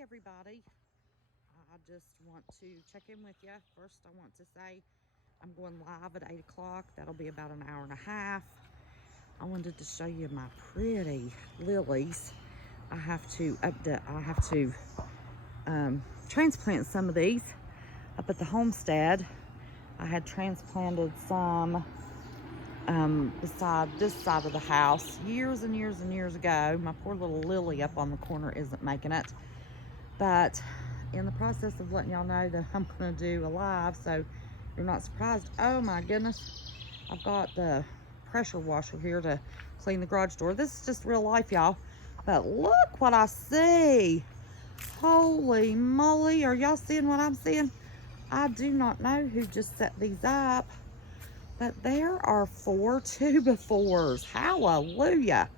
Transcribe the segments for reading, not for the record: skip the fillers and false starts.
Hey everybody, I just want to check in with you. First, I want to say I'm going live at 8 o'clock. That'll be about an hour and a half. I wanted to show you my pretty lilies. I have to transplant some of these up at the homestead. I had transplanted some beside this side of the house years and years and years ago. My poor little lily up on the corner isn't making it. But in the process of letting y'all know that I'm going to do a live, so you're not surprised. Oh my goodness, I've got the pressure washer here to clean the garage door. This is just real life, y'all. But look what I see. Holy moly, are y'all seeing what I'm seeing? I do not know who just set these up, but there are 4 2x4s. Hallelujah.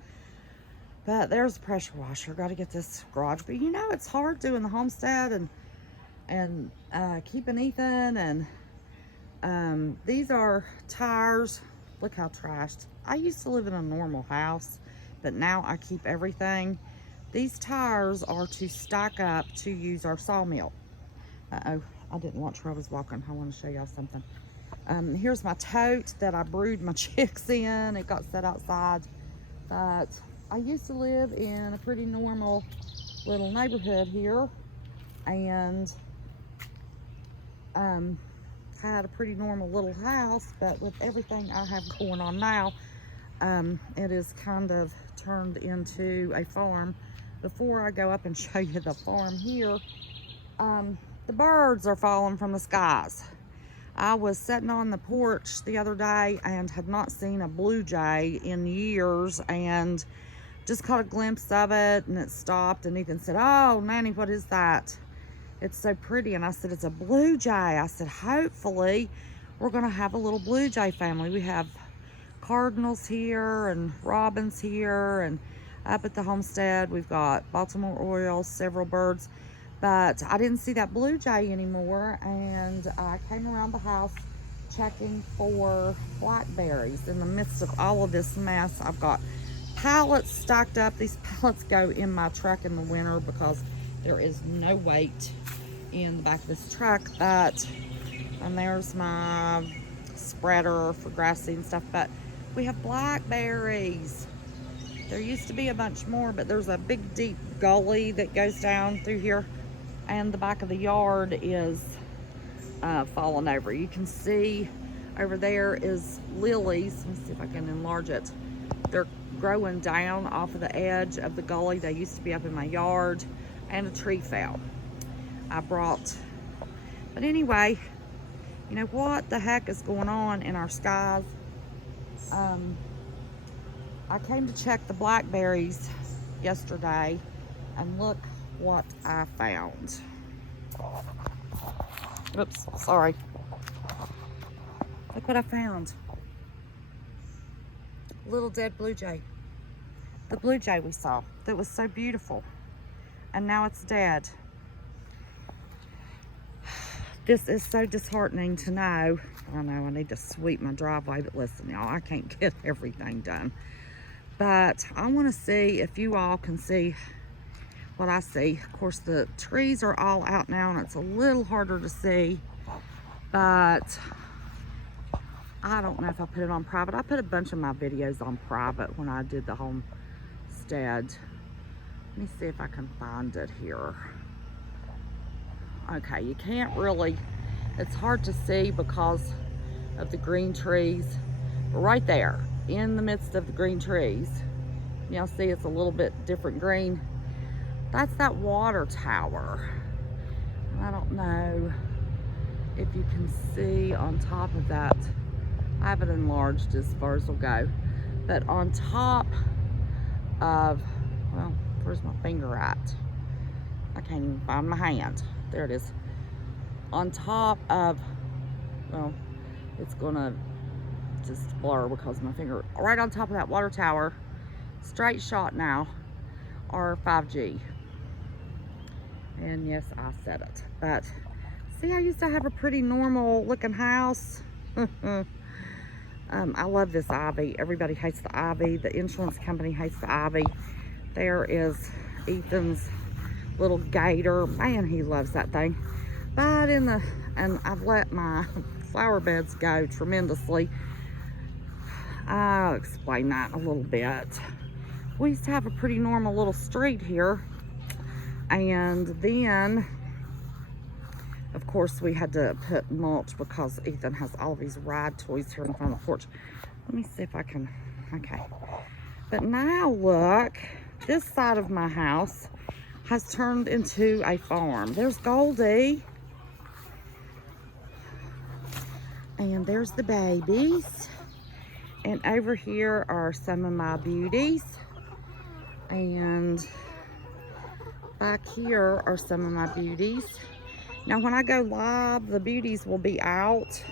But there's a pressure washer. Got to get this garage. But you know, it's hard doing the homestead and keeping Ethan. And these are tires. Look how trashed. I used to live in a normal house, but now I keep everything. These tires are to stack up to use our sawmill. Uh-oh, I didn't watch where I was walking. I want to show y'all something. Here's my tote that I brewed my chicks in. It got set outside, but I used to live in a pretty normal little neighborhood here, and had a pretty normal little house, but with everything I have going on now, it is kind of turned into a farm. Before I go up and show you the farm here, the birds are falling from the skies. I was sitting on the porch the other day and had not seen a blue jay in years, and just caught a glimpse of it, and it stopped, and Ethan said, "Oh, Nanny, what is that? It's so pretty." And I said, "It's a blue jay." I said, "Hopefully we're gonna have a little blue jay family." We have cardinals here and robins here, and up at the homestead we've got Baltimore Orioles, several birds, but I didn't see that blue jay anymore. And I came around the house checking for blackberries. In the midst of all of this mess, I've got pallets stacked up. These pallets go in my truck in the winter because there is no weight in the back of this truck. And there's my spreader for grass seed and stuff. But we have blackberries. There used to be a bunch more, but there's a big deep gully that goes down through here, and the back of the yard is falling over. You can see over there is lilies. Let me see if I can enlarge it. They're growing down off of the edge of the gully. They used to be up in my yard, and a tree fell. But anyway, you know what the heck is going on in our skies? I came to check the blackberries yesterday, and look what I found. Oops, sorry. Look what I found. Little dead blue jay. The blue jay we saw that was so beautiful, and now it's dead. This is so disheartening to know. I know I need to sweep my driveway, but listen, y'all, I can't get everything done. But I want to see if you all can see what I see. Of course, the trees are all out now, and it's a little harder to see, but I don't know if I put it on private. I put a bunch of my videos on private when I did the homestead. Let me see if I can find it here. Okay, you can't really, it's hard to see because of the green trees. But right there, in the midst of the green trees, y'all see it's a little bit different green. That's that water tower. I don't know if you can see on top of that. I have it enlarged as far as it'll go. But on top of, well, where's my finger at? I can't even find my hand. There it is. On top of, well, it's gonna just blur because my finger, right on top of that water tower, straight shot now, are 5G. And yes, I said it. But see, I used to have a pretty normal looking house. I love this ivy. Everybody hates the ivy. The insurance company hates the ivy. There is Ethan's little gator. Man, he loves that thing. But and I've let my flower beds go tremendously. I'll explain that in a little bit. We used to have a pretty normal little street here. And then, of course, we had to put mulch because Ethan has all of these ride toys here in front of the porch. Let me see if I can, okay. But now look, this side of my house has turned into a farm. There's Goldie. And there's the babies. And over here are some of my beauties. And back here are some of my beauties. Now when I go live, the beauties will be out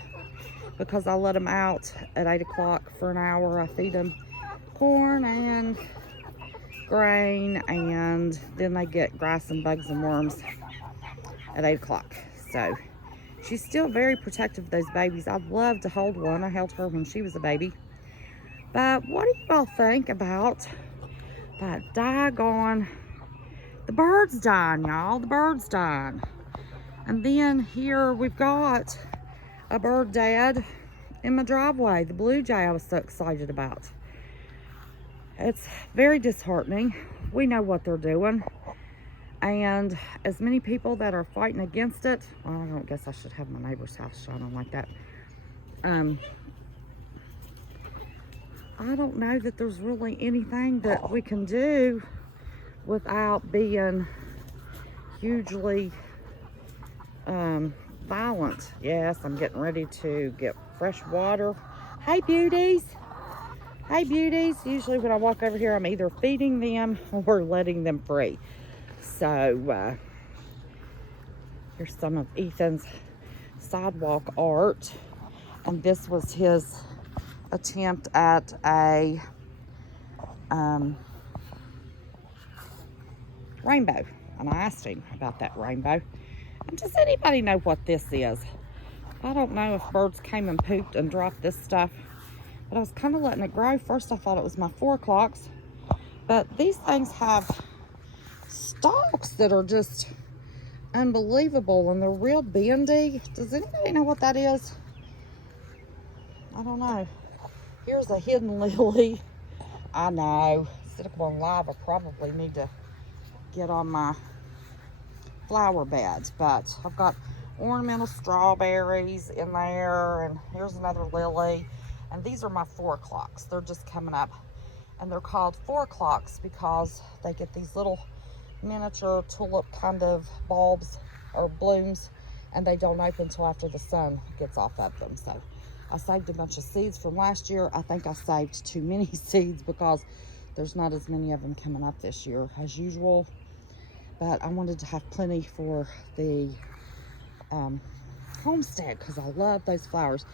because I let them out at 8 o'clock for an hour. I feed them corn and grain, and then they get grass and bugs and worms at 8 o'clock. So she's still very protective of those babies. I'd love to hold one. I held her when she was a baby. But what do you all think about that daggone, the birds dying, y'all, the birds dying. And then here we've got a bird dead in my driveway, the blue jay I was so excited about. It's very disheartening. We know what they're doing. And as many people that are fighting against it, well, I don't guess I should have my neighbor's house shining like that. I don't know that there's really anything that we can do without being hugely violent. Yes, I'm getting ready to get fresh water. Hey, beauties. Hey, beauties. Usually when I walk over here, I'm either feeding them or letting them free. So, here's some of Ethan's sidewalk art. And this was his attempt at a rainbow. And I asked him about that rainbow. And does anybody know what this is? I don't know if birds came and pooped and dropped this stuff, but I was kind of letting it grow. First I thought it was my 4 o'clocks, but these things have stalks that are just unbelievable, and they're real bendy. Does anybody know what that is? I don't know. Here's a hidden lily. I know. Instead of going live, I probably need to get on my flower beds, but I've got ornamental strawberries in there, and here's another lily, and these are my 4 o'clocks. They're just coming up, and they're called 4 o'clocks because they get these little miniature tulip kind of bulbs or blooms, and they don't open until after the sun gets off of them. So I saved a bunch of seeds from last year. I think I saved too many seeds because there's not as many of them coming up this year as usual. But I wanted to have plenty for the homestead because I love those flowers.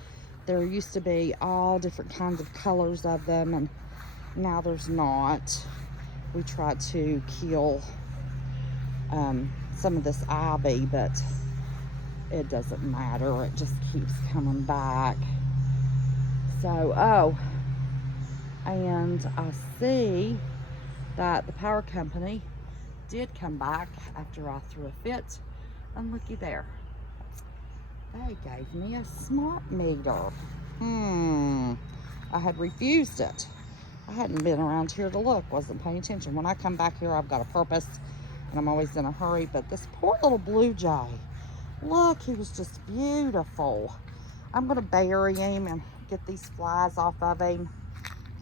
There used to be all different kinds of colors of them, and now there's not. We tried to kill some of this ivy, but it doesn't matter. It just keeps coming back. So, oh, and I see that the power company did come back after I threw a fit, and looky there. They gave me a smart meter. I had refused it. I hadn't been around here to look, wasn't paying attention. When I come back here, I've got a purpose, and I'm always in a hurry. But this poor little blue jay, look, he was just beautiful. I'm gonna bury him and get these flies off of him.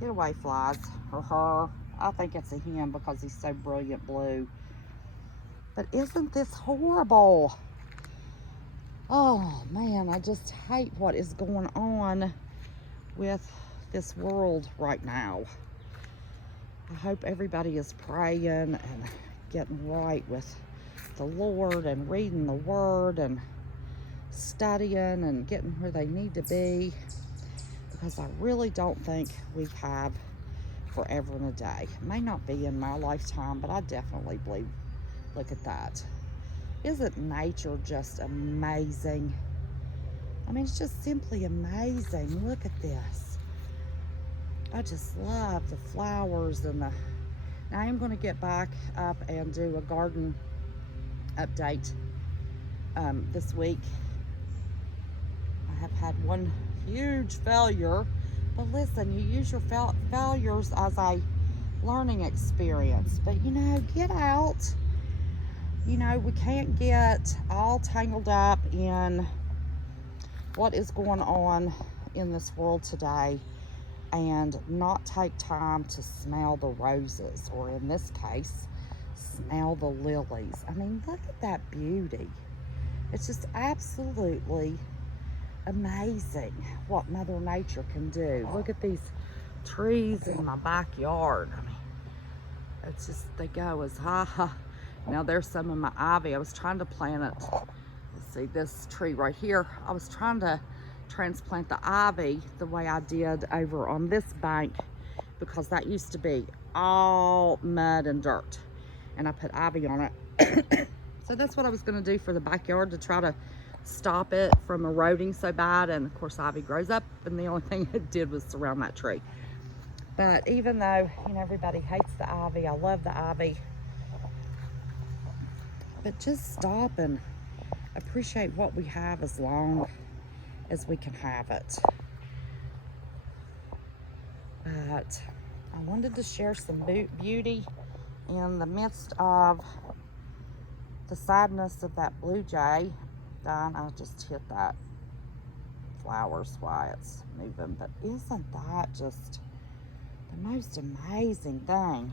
Get away, flies, or her. I think it's a him because he's so brilliant blue. But isn't this horrible? Oh man, I just hate what is going on with this world right now. I hope everybody is praying and getting right with the Lord and reading the Word and studying and getting where they need to be, because I really don't think we have forever and a day. It may not be in my lifetime, but I definitely believe. Look at that. Isn't nature just amazing? I mean, it's just simply amazing. Look at this. I just love the flowers and the... Now I am going to get back up and do a garden update this week. I have had one huge failure, but listen, you use your failures as a learning experience. But you know, get out. You know, we can't get all tangled up in what is going on in this world today and not take time to smell the roses, or in this case, smell the lilies. I mean, look at that beauty. It's just absolutely amazing what Mother Nature can do. Look at these trees in my backyard. I mean, it's just, they go as high. Now there's some of my ivy. I was trying to plant it. Let's see, this tree right here. I was trying to transplant the ivy the way I did over on this bank, because that used to be all mud and dirt, and I put ivy on it. So that's what I was going to do for the backyard, to try to stop it from eroding so bad. And of course ivy grows up, and the only thing it did was surround that tree. But even though, you know, everybody hates the ivy, I love the ivy. But just stop and appreciate what we have as long as we can have it. But I wanted to share some beauty in the midst of the sadness of that blue jay. I just hit that flowers while it's moving, but isn't that just the most amazing thing?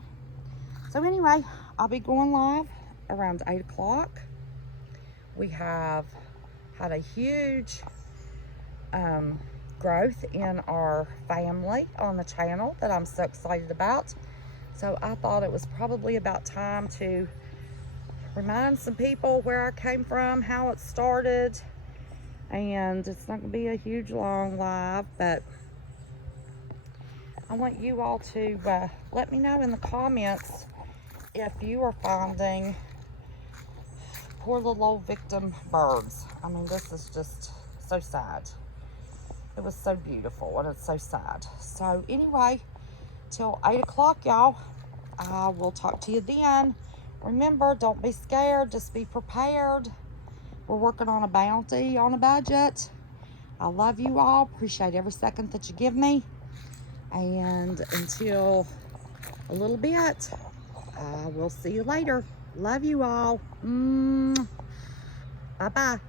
So anyway, I'll be going live around 8 o'clock. We have had a huge growth in our family on the channel that I'm so excited about. So I thought it was probably about time to remind some people where I came from, how it started. And it's not going to be a huge long live, but I want you all to let me know in the comments if you are finding poor little old victim birds. I mean, this is just so sad. It was so beautiful, and it's so sad. So anyway, till 8 o'clock, y'all. I will talk to you then. Remember, don't be scared. Just be prepared. We're working on a bounty, on a budget. I love you all. Appreciate every second that you give me. And until a little bit, I will see you later. Love you all. Bye-bye.